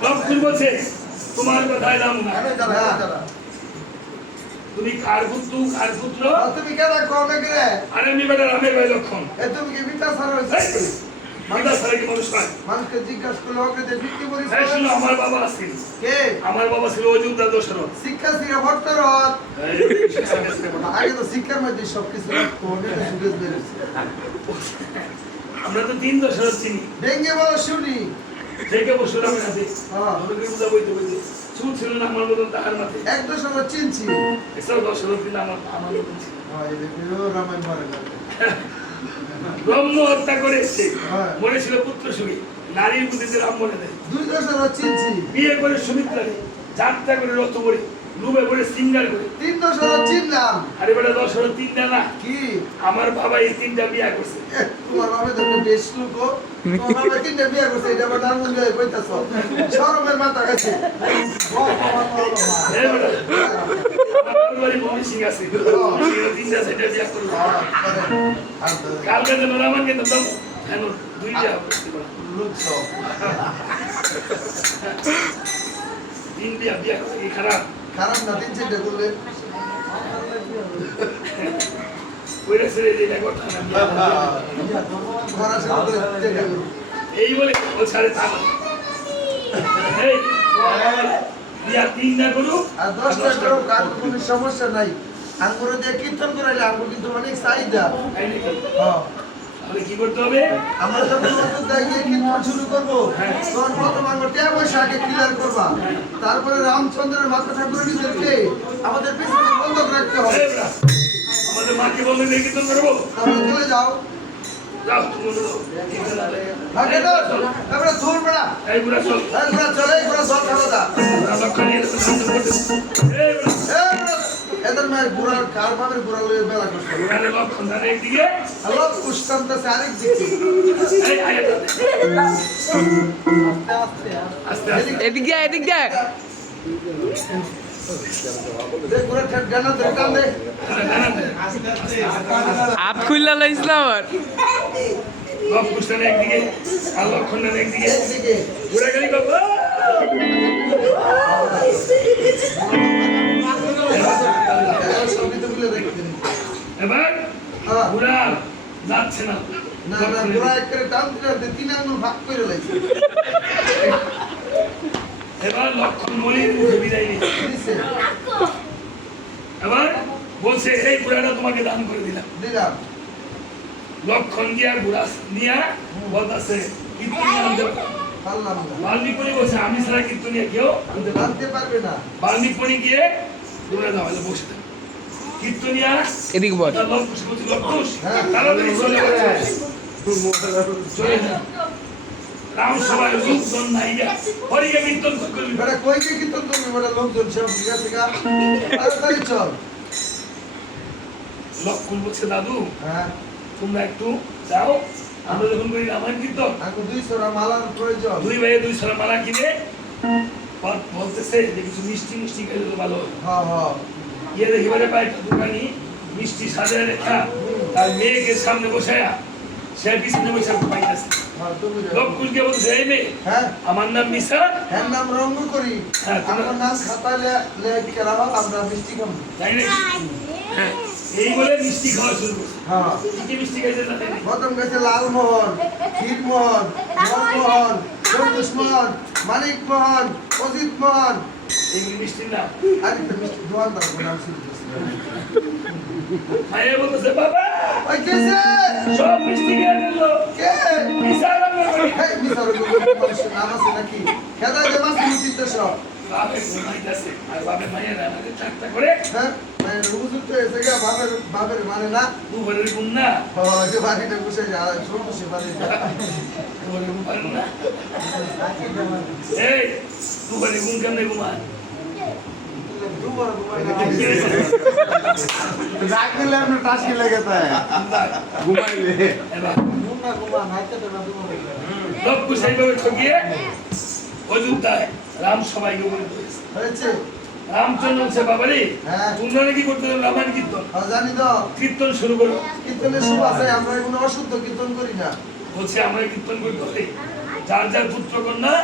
বলছে তোমার কথায় দাম না। তুমি কার পুত্র কার পুত্র? তুমি কেন? আর আমি বেটা রামের ভাই লক্ষণ। এ তুমি কি সারা হইছে? সারা কি মানুষ হয় মানুষকে জিজ্ঞাসা করলে ওকে যে ভিত্তি করিস এই শুনো আমার বাবা কে? আমার বাবা ছিল দশরথ শিক্ষা ভট্টরথ। আগে তো শিক্ষার মধ্যে সব কিছু কোনে সুযোগ বেরোছে আমরা তো তিন দশরথ চিনি। ডেঙ্গে বলো শুনি। আমি আছে হ্যাঁ। আমাকে বুঝা বইতে বইতে। চুল ছিল না আমার মতন তাহার মাথে এক দশরথ চিনছি এসব দশরথ দিন আমার আমার মতন ছিল। হ্যাঁ, দেখো। ব্রহ্ম হত্যা করে এসছে। হ্যাঁ। মরেছিল পুত্র সুখী নারীর বুদ্ধিতে রাম মনে দেয়। দুই দশরথ চিনছি বিয়ে করে সুমিত্রাকে। যাত্রা করে রত করে। লুবে করে সিঙ্গার করে। তিন দশরথ চিনলাম আরে বেটা দশরথ তিনটা না কি? আমার বাবা এই তিনটা বিয়া করছে। তোমার বাবা তো বেশ লোক তোমার বাবা তিনটা বিয়ে করছে এটা আবার নাম হয়ে কইতাছ। শরমের মাথা গেছে এই বেটা, আমার কালকে দুইটা তিন বিয়া বিয়া খারাপ? খারাপ না তিন চারটে করলে। এই বলে ও ছাড়ে থাকো করুক। আর দশটা কোনো সমস্যা নাই। আঙ্গুর দিয়ে কীর্তন করাইলে আঙ্গুর কিন্তু অনেক চাহিদা। হ্যাঁ। তাহলে কি করতে হবে? আমরা যখন অযোধ্যায় গিয়ে কীর্তন শুরু করব হ্যাঁ। তখন প্রথম আঙ্গুর টাকা পয়সা আগে ক্লিয়ার করবা। তারপরে রামচন্দ্রের মাথা ঠাকুর নিজেরকে আমাদের পিছনে বন্ধক রাখতে হবে। আমাদের মাকে বলবে যে কীর্তন করব? তাহলে চলে যাও। চল। ঘোড়া চলে। বুড়া বুড়া, এদের মায়ের ঘোড়ার কার বাপের ঘোড়া লইয়ে মেলা করছে? বুড়ারে লক্ষণ জানে একদিকে, হ্যালো কুস্তানতাছে আরেক দিকে। এদিক এদিক আরে। হাত খুললা লাইছিল আমার লক্ষণ একদিকে আর লক্ষণ একদিকে একদিকে বুড়া গেলি বাবা এবার সবই তো মিলে দেখতে নেই। এবার যাচ্ছে না। না না ঘোড়া এক টান দিলে তিন আঙ্গুল ভাগ করে লাইছে এবার লক্ষণ মলির মুখে বিদায় নিচ্ছে। এবার বলছে এই বুড়াটা তোমাকে দান করে দিলাম। দিলাম। লক্ষণ গিয়া বুড়া নিয়া বলতেছে কীর্তনিয়া আনতে বলছে আমি ছাড়া কীর্তনিয়া কেউ আনতে পারবে না। বাল্মিকপণি গিয়ে দাও বসে এদিক বল তার লক্ষুষ বলছে লক্ষুষ। তাড়াতাড়ি চলে যাচ্ছে চলে যা রাম সবাই লোকজন নাই হরিকে কীর্তন করবি। বেটা কই কীর্তন করবি? বেটা লোকজন সব ঠিক আছে তাড়াতাড়ি চল। লক্ষণ বলছে দাদু হ্যাঁ। তোমরা একটু যাও। আমরা যখন করি রামায়ণ কীর্তন দুই সরা মালার প্রয়োজন দুই ভাইয়ে দুই সরা মালা কিনে বল- বলতেছে যে কিছু মিষ্টি মিষ্টি খেলে তো ভালো হ্যাঁ। গিয়ে দেখি বারে পায় একটা দোকানি মিষ্টি সাজায় রেখা তার মেয়েকে সামনে বসায়া সে পিছনে বসে পাইতেছে। হ্যাঁ তুমি বলছে এই মেয়ে হ্যাঁ। আমার নাম মিশা হ্যাঁ নাম রঙ্গ করি। আমার নাম খাতা লেখা রাখো আমরা মিষ্টি খাব। তাই না এই বলে মিষ্টি খাওয়া শুরু করছে। হ্যাঁ। কি মিষ্টি খাইছে প্রথম লালমোহন ক্ষীরমোহন মোহন সন্তোষ মোহন মানিক মোহন অজিত মোহন এইগুলি মিষ্টির নাম আরেকটা মিষ্টি দোয়ান দাও নাম করছে মায়ে বলতেছে বাবা! ওই কেসে সব মিষ্টি খেয়ে নিল কে? মিশা রান্না করে এই মিসার নাম আছে নাকি? খেদা যে মাছ মুচিতে সব বাপে ঘুমাইতেছে আর বাপে মায়ের আমাকে চাকটা করে। হ্যাঁ মানে রুজুর তো এসে গা বাপের বাপের মানে না? না? ও যে বসে যা না? এই কেমনে ঘুমায়? সেইভাবে ঠকিয়ে অযোধ্যায় রাম সবাইকে বলে হয়েছে রামচন্দ্র বাবারে হ্যাঁ। তোমরা নাকি করতে রামায়ণ কীর্তন। হ্যাঁ, জানি তো। কীর্তন শুরু করো। কীর্তনের শুভ আছে আমরা এগুলো অশুদ্ধ কীর্তন করি না। বলছে আমরা কীর্তন করতে যার যার পুত্র কন্যা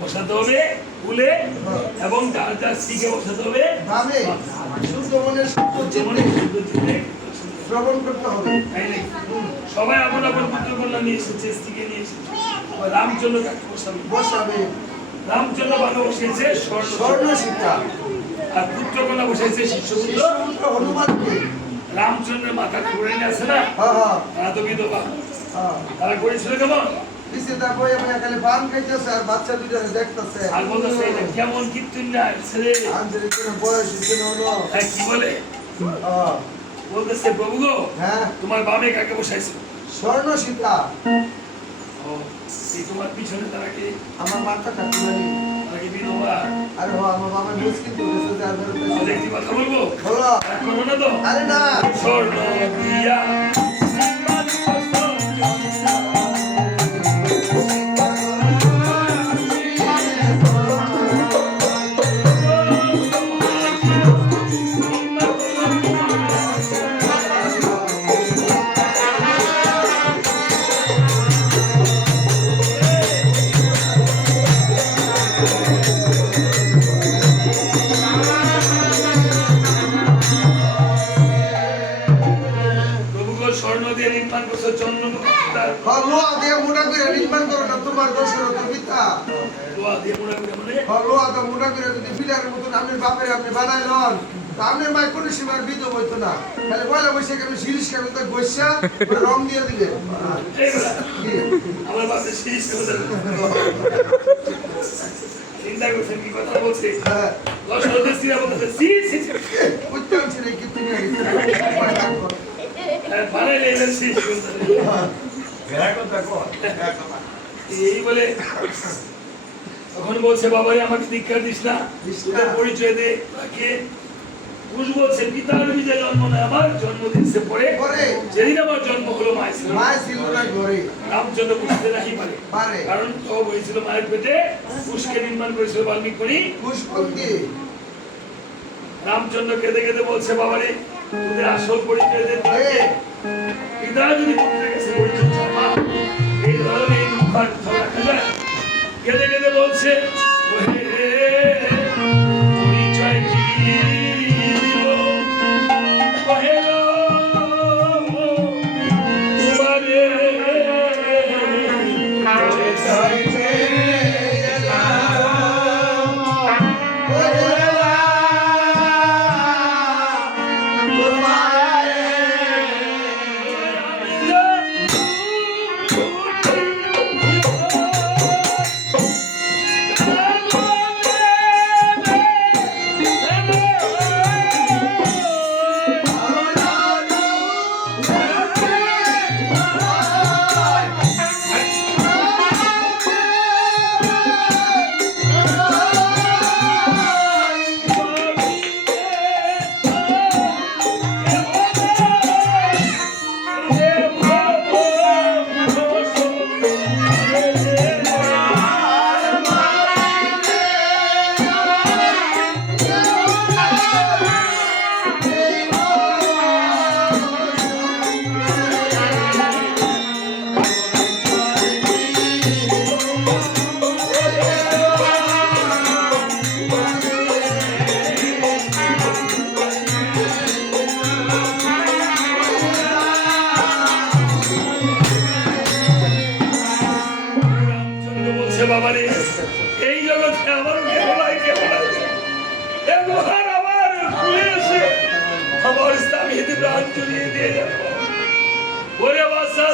বসাতে হবে। কুলে এবং যার যার স্ত্রীকে বসাতে হবে। শুদ্ধ মনে শুদ্ধ চিন্তে শ্রবণ করতে হবে। তাই নাকি? সবাই আপন আপন নিয়ে এসেছে স্ত্রীকে নিয়ে এসেছে। রামচন্দ্র কাকে বসাবে? বসাবে। রামচন্দ্র বাবা বসিয়েছে স্বর্ণ আর পুত্র কন্যা বসিয়েছে শিষ্যপুত্র। হনুমানকে। রামচন্দ্রের মাথা ঘুরে আসে না? হ্যাঁ হ্যাঁ। তারা তো বিধবা। হ্যাঁ। তারা করেছিল কেমন? পিছে তার বইয়ে বইয়ে খালি পান খাইতেছে আর বাচ্চা দুজনে দেখতেছে। আর বলতেছে এটা কেমন কীর্তন না ছেলে? আঞ্জলির জন্য বয়স হচ্ছে হলো? হ্যাঁ কি বলে? হ্যাঁ, বলতেছে প্রভু গো হ্যাঁ। তোমার বামে কাকে বসাইছে? স্বর্ণ সীতা। ও, এই তোমার পিছনে তারা কি? আমার মাথা আরে ও আমার বাবা মুশকিল তো যে আর বেরোতে কথা বলব? হলো আর তো। আরে না। স্বর্ণ দিয়া দিয়ে নির্মাণ করছ চন্দ্র তার দিয়ে মোটা করে নির্মাণ করো না তোমার দোষের পিতা। দোয়া দিয়ে মোড়া করে মানে? হলো আদা মোটা করে যদি পিলারের মতন আপনি বাপের আপনি বানাই লন আপনার মায়ের কোনো সীমার বিধ হইতো না। খালি পয়লা বৈশাখ আপনি শিরিষ কাগজ তার বৈশা রং দিয়ে দিলে। আমার বাপের শেষ চিন্তা করছেন কি কথা বলছে? হ্যাঁ। বলতেছে সি সি কি তুমি এই বলে তখন বলছে বাবারে আমাকে দীক্ষা দিস না। দিস না। তোদের পরিচয় দে তাকে। পুরুষ বলছে পিতার বীজে জন্ম নয় আমার জন্মদিন সে পরে পরে যেদিন আমার জন্ম হলো মায়ের ছিল না। মায় ছিল না ঘরে। রামচন্দ্র বুঝতে নাহি পারে। পারে। কারণ হয়েছিল মায়ের পেটে পুষ্কে নির্মাণ করেছিল বাল্মীকি রামচন্দ্র কেঁদে কেঁদে বলছে বাবারে আসল পরিচয় দে তাকে। পিতা যদি পুত্রের কাছে বলছে প্রাণ জুড়িয়ে দিয়ে। যাব ওরে বাসা